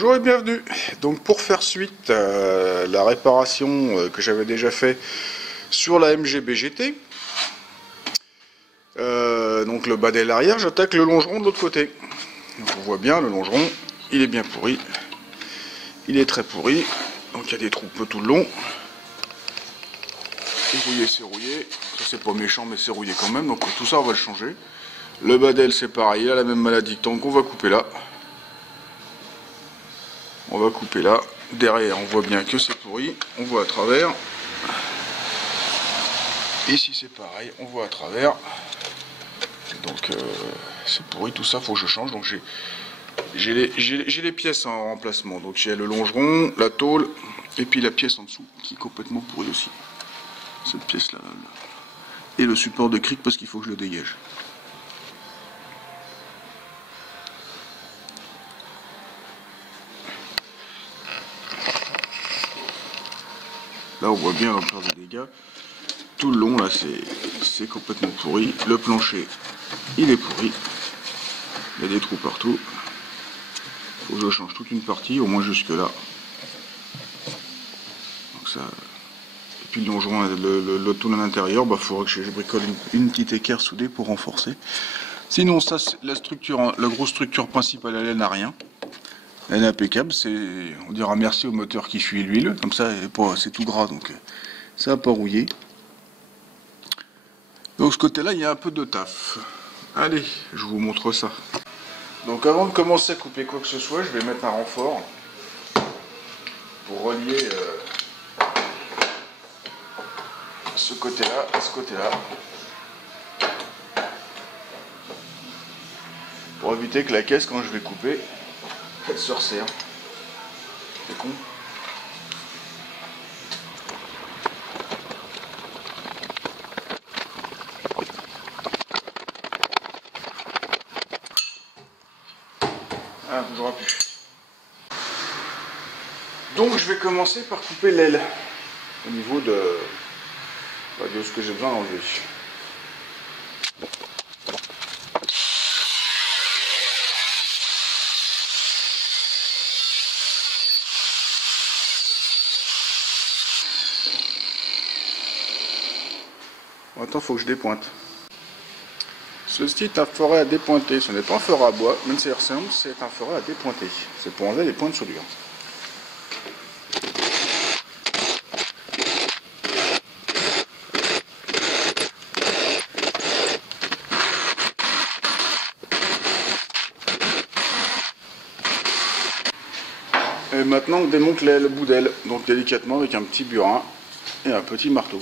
Bonjour et bienvenue. Donc pour faire suite à la réparation que j'avais déjà fait sur la MGB GT, donc le badel arrière, j'attaque le longeron de l'autre côté. Donc on voit bien le longeron, il est bien pourri, il est très pourri, donc il y a des trous peu tout le long. Rouillé, c'est rouillé, ça c'est pas méchant mais c'est rouillé quand même, donc tout ça on va le changer. Le badel c'est pareil, il a la même maladie, donc on va couper là. On va couper là. Derrière, on voit bien que c'est pourri. On voit à travers. Ici, c'est pareil. On voit à travers. Donc, c'est pourri. Tout ça, faut que je change. Donc, j'ai les pièces en remplacement. Donc, j'ai le longeron, la tôle, et puis la pièce en dessous, qui est complètement pourrie aussi. Cette pièce-là. Et le support de cric, parce qu'il faut que je le dégage. Là, on voit bien l'ampleur des dégâts. Tout le long, là, c'est complètement pourri. Le plancher, il est pourri. Il y a des trous partout. Il faut que je change toute une partie, au moins jusque là. Donc ça... Et puis le longeron, le tout à l'intérieur, bah, il faudra que je bricole une petite équerre soudée pour renforcer. Sinon, ça, la structure, la grosse structure principale, elle n'a rien. Elle est impeccable, on dira merci au moteur qui fuit l'huile, comme ça c'est tout gras, donc ça n'a pas rouillé. Donc ce côté-là, il y a un peu de taf. Allez, je vous montre ça. Donc avant de commencer à couper quoi que ce soit, je vais mettre un renfort pour relier ce côté-là à ce côté-là. Pour éviter que la caisse, quand je vais couper, elle se resserre. C'est con. Ah, bougera plus. Donc je vais commencer par couper l'aile au niveau de ce que j'ai besoin d'enlever. Attends, faut que je dépointe. Ceci est un forêt à dépointer. Ce n'est pas un forêt à bois, même si il ressemble, c'est un forêt à dépointer. C'est pour enlever les points de soudure. Et maintenant, on démonte le bout d'aile, donc délicatement avec un petit burin et un petit marteau.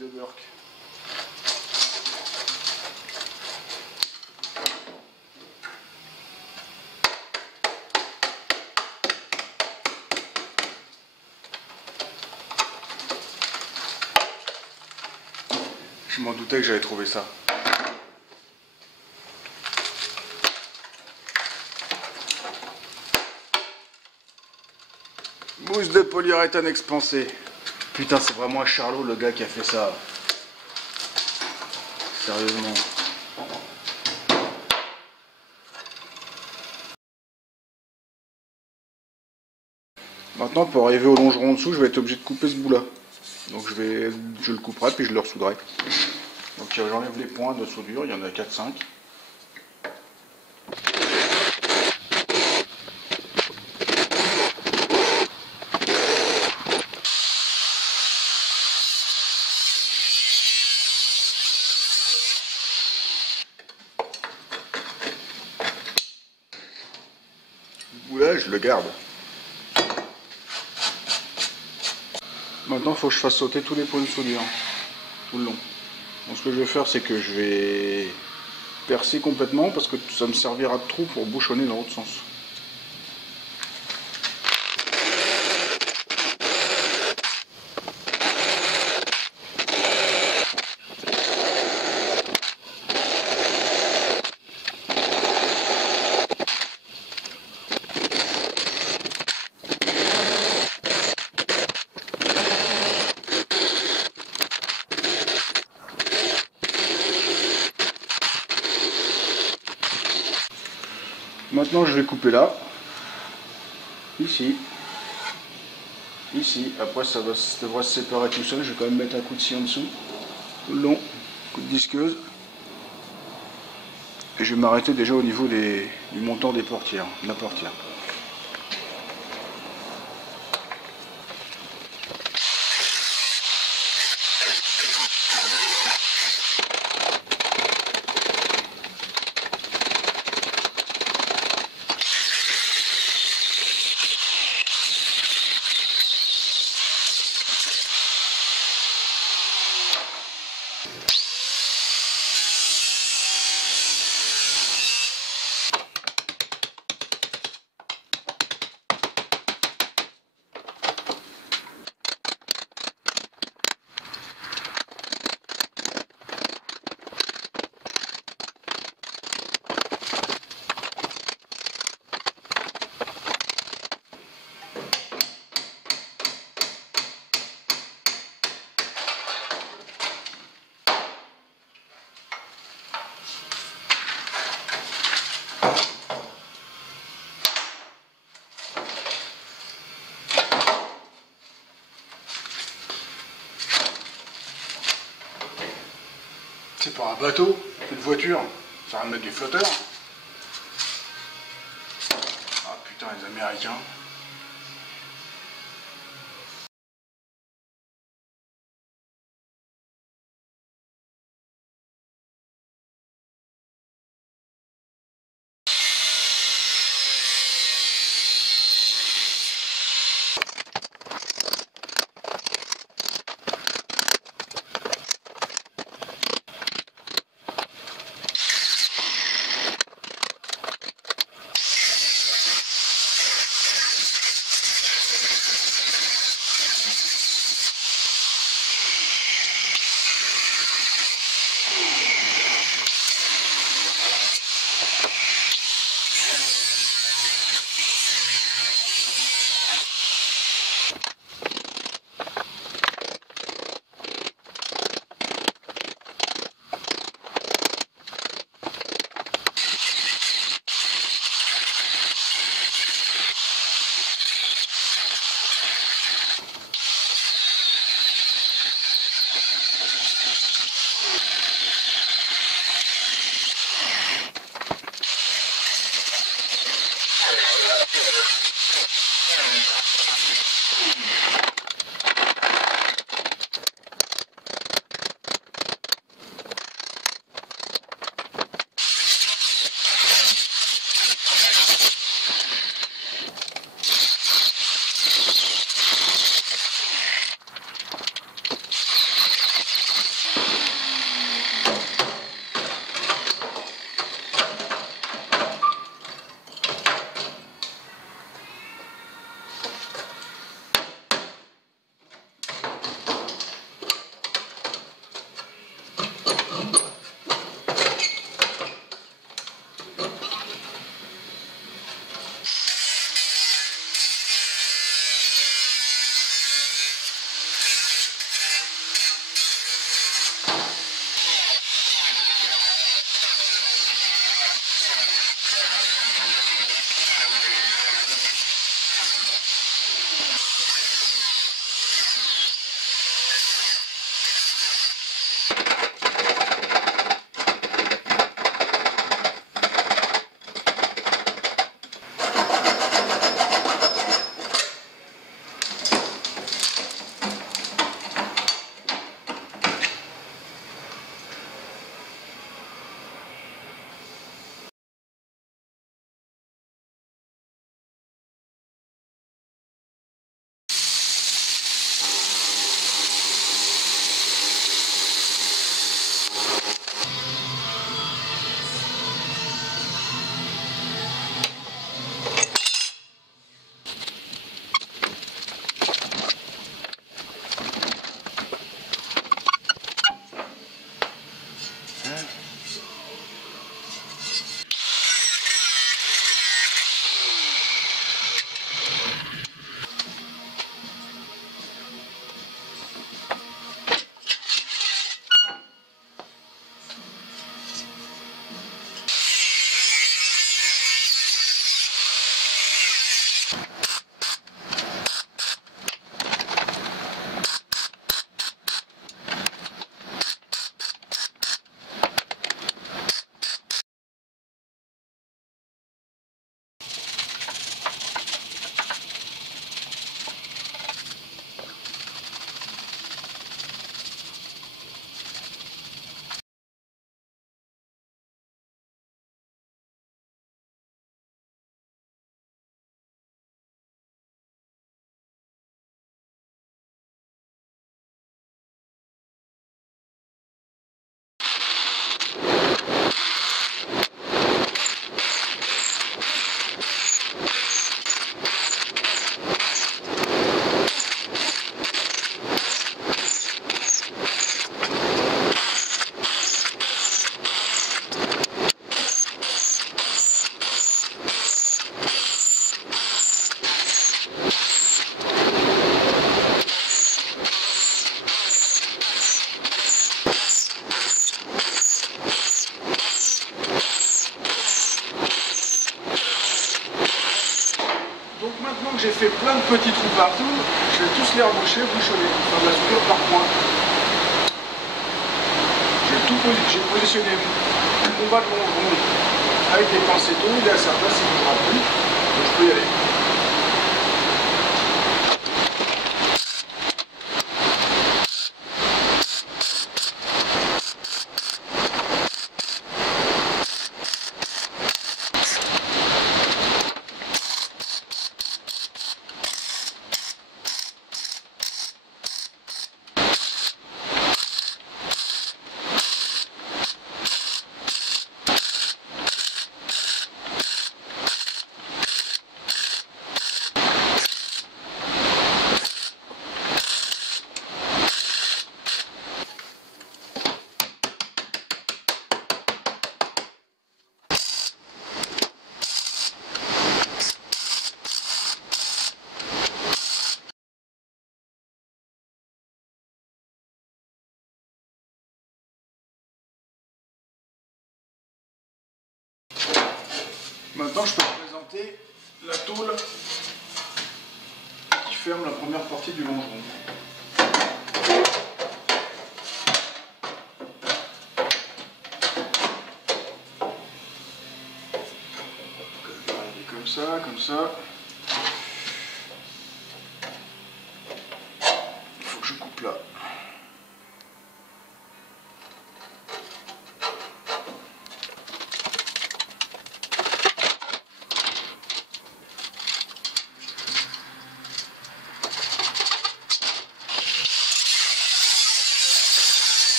De Burke. Je m'en doutais que j'allais trouver ça. Mousse de polyuréthane expansée. Putain, c'est vraiment un charlot le gars qui a fait ça. Sérieusement. Maintenant, pour arriver au longeron en dessous, je vais être obligé de couper ce bout-là. Donc je le couperai, puis je le ressoudrai. Donc j'enlève les points de soudure, il y en a 4-5. Là, je le garde. Maintenant, il faut que je fasse sauter tous les points de soudure, tout le long. Donc, ce que je vais faire, c'est que je vais percer complètement parce que ça me servira de trou pour bouchonner dans l'autre sens. Maintenant je vais couper là. Ici. Ici. Après ça devrait se séparer tout seul. Je vais quand même mettre un coup de scie en dessous. Tout le long. Coup de disqueuse. Et je vais m'arrêter déjà au niveau du montant des portières, de la portière. C'est pas un bateau, c'est une voiture. Ça va mettre du flotteur. Ah putain, les Américains. j'ai fait plein de petits trous partout, je vais tous les reboucher, bouchonner, faire de la soudure par point. J'ai positionné mon bas de longeron avec des pincettes, il est à sa place, il ne bougera plus, donc je peux y aller. Maintenant, je peux vous présenter la tôle qui ferme la première partie du longeron. Comme ça, comme ça. Il faut que je coupe là.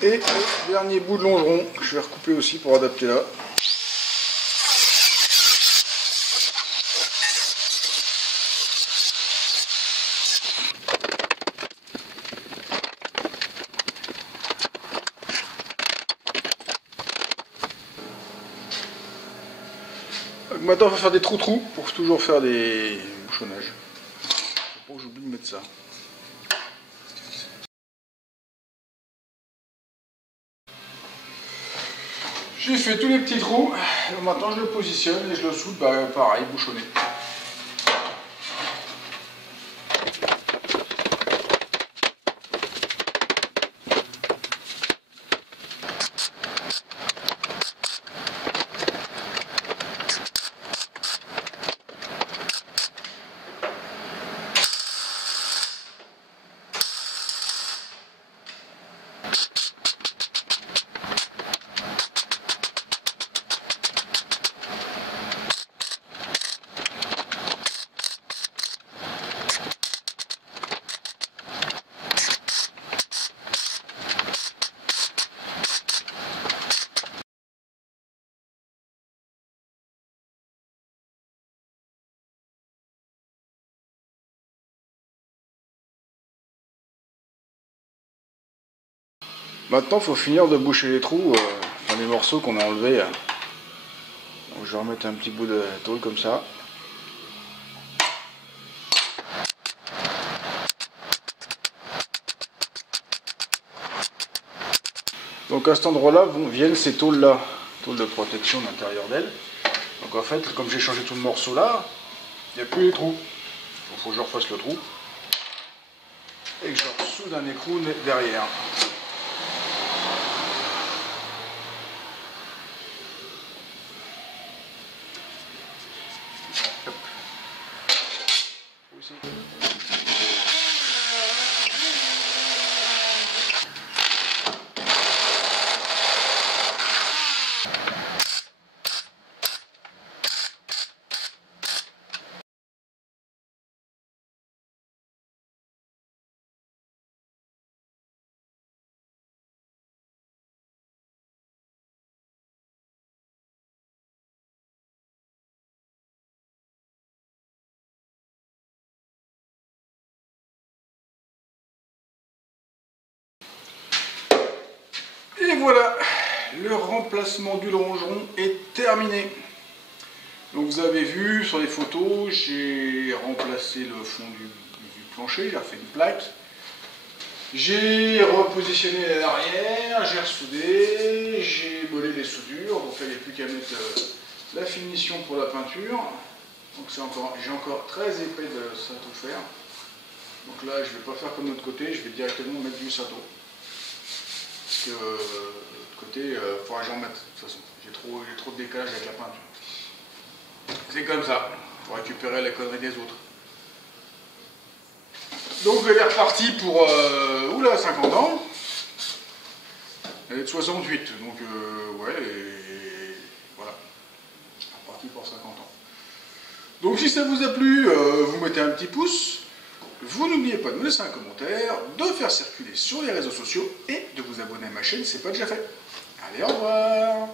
Et le dernier bout de longeron que je vais recouper aussi pour adapter là. Donc maintenant on va faire des trous-trous pour toujours faire des bouchonnages. Faut pas que j'oublie de mettre ça. J'ai fait tous les petits trous, et maintenant je le positionne et je le soude, pareil, bouchonné. Maintenant, il faut finir de boucher les trous, les morceaux qu'on a enlevés. Donc, je vais remettre un petit bout de tôle comme ça. Donc à cet endroit-là viennent ces tôles-là, tôles de protection de l'intérieur d'elle. Donc en fait, comme j'ai changé tout le morceau là, il n'y a plus les trous. Il faut que je refasse le trou et que je ressoude un écrou derrière. voilà, le remplacement du longeron est terminé. Donc vous avez vu sur les photos, j'ai remplacé le fond du plancher, j'ai refait une plaque. J'ai repositionné l'arrière, j'ai ressoudé, j'ai mollé les soudures, donc là il n'y a plus qu'à mettre la finition pour la peinture. Donc j'ai encore très épais de sato fer. Donc là je ne vais pas faire comme de l'autre côté, je vais directement mettre du sato. Parce que de l'autre côté, il faudra que j'en mette de toute façon. J'ai trop de décalage avec la peinture. C'est comme ça, pour récupérer la connerie des autres. Donc elle est repartie pour 50 ans. Elle est de 68, donc ouais, et voilà. Elle est repartie pour 50 ans. Donc si ça vous a plu, vous mettez un petit pouce. Vous n'oubliez pas de me laisser un commentaire, de faire circuler sur les réseaux sociaux et de vous abonner à ma chaîne si ce n'est pas déjà fait. Allez, au revoir!